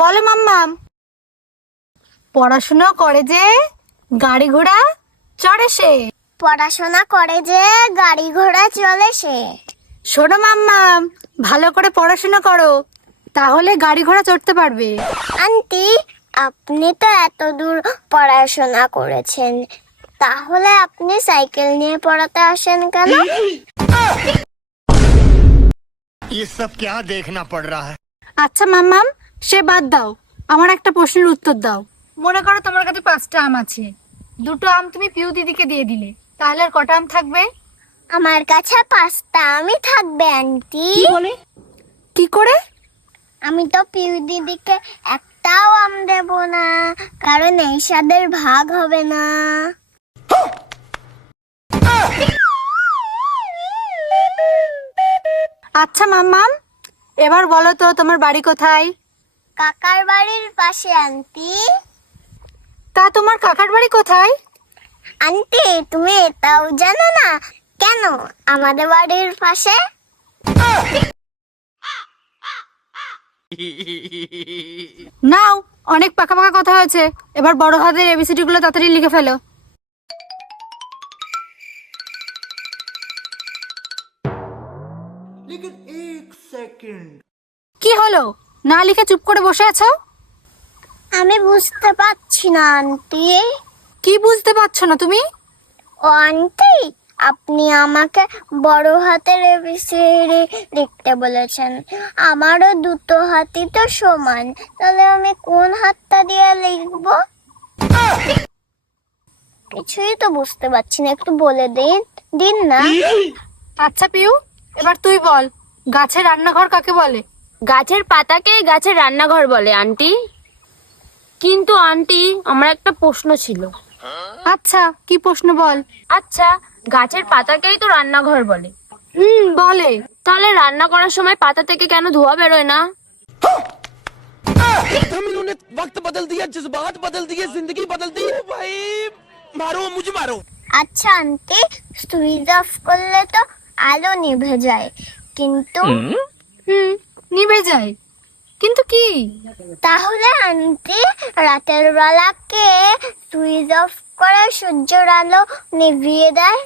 বলো মাম্মাম। পড়াশোনা করে যে গাড়ি ঘোড়া চড়ে সে। পড়াশোনা করে যে গাড়ি ঘোড়া চলে সে। শোনো মাম্মাম, ভালো করে পড়াশোনা করো, তাহলে গাড়ি ঘোড়া চড়তে পারবে। আন্টি, আপনি তো এত দূর পড়াশোনা করেছেন, তাহলে আপনি সাইকেল নিয়ে পড়াতে আসেন কেন? ये सब क्या देखना पड़ रहा है। আচ্ছা মাম্মাম, সে বাদ দাও, আমার একটা প্রশ্নের উত্তর দাও। মনে করো তোমার কাছে 5টা আম আছে, 2টো আম তুমি পিউ দিদিকে দিয়ে দিলে, তাহলে আর কটা আম থাকবে? আমার কাছে 5টা আমই থাকবে আন্টি। কি করে? আমি তো পিউ দিদিকে একটাও আম দেব না, কারণ এই স্বাদের ভাগ হবে না। আচ্ছা মাম্মাম, এবার বলো তো তোমার বাড়ি কোথায়? কাকার বাড়ির পাশে আন্টি। তা তোমার কাকার বাড়ি কোথায়? আন্টি, তুমি এটাও জানো না কেন আমাদের বাড়ির পাশে? নাও, অনেক পাকা পাকা কথা হয়েছে, এবার বড় হাতের এবিসিডি গুলো তাড়াতাড়ি লিখে ফেলো। কি হলো, না লিখে চুপ করে বসে আছো? আমি বুঝতে পারছি না আন্টি। কি বুঝতে পারছো না তুমি? ও আন্টি, আপনি আমাকে বড় হাতের এবিসিডি লিখতে বলেছেন, আমারও দুটো হাতই তো সমান, তাহলে আমি কোন হাতটা দিয়ে লিখবো? কিছুই তো বুঝতে পারছি না, একটু বলে দিন দিন না। আচ্ছা পিউ, এবার তুই বল, গাছের রান্নাঘর কাকে বলে? গাছের পাতাকেই গাছের রান্নাঘর বলে আন্টি। কিন্তু আন্টি, আমার একটা প্রশ্ন ছিল। আচ্ছা, কি প্রশ্ন বল। আচ্ছা, গাছের পাতাকেই তো রান্নাঘর বলে, বলে। তাহলে রান্না করার সময় পাতা থেকে কেন ধোঁয়া বেরোয় না? एकदम इन्होंने वक्त बदल दिया, जज्बात बदल दिए, जिंदगी बदल दी। भाई मारो, मुझे मारो। আচ্ছা আন্টি, সুইচ অফ করলে তো আলো নিভে যায়, কিন্তু নিভে যায়, কিন্তু কি? তাহলে আন্টি, রাতের বেলা কে সুইচ অফ করে সূর্যের আলো নিভিয়ে দেয়?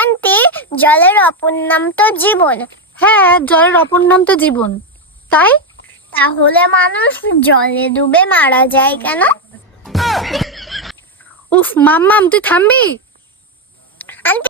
আন্টি, জলের অপর নাম তো জীবন। হ্যাঁ, জলের অপর নাম তো জীবন, তাই? তাহলে মানুষ জলে ডুবে মারা যায় কেন? উফ মাম্মাম, তুই থামবি? আন্টি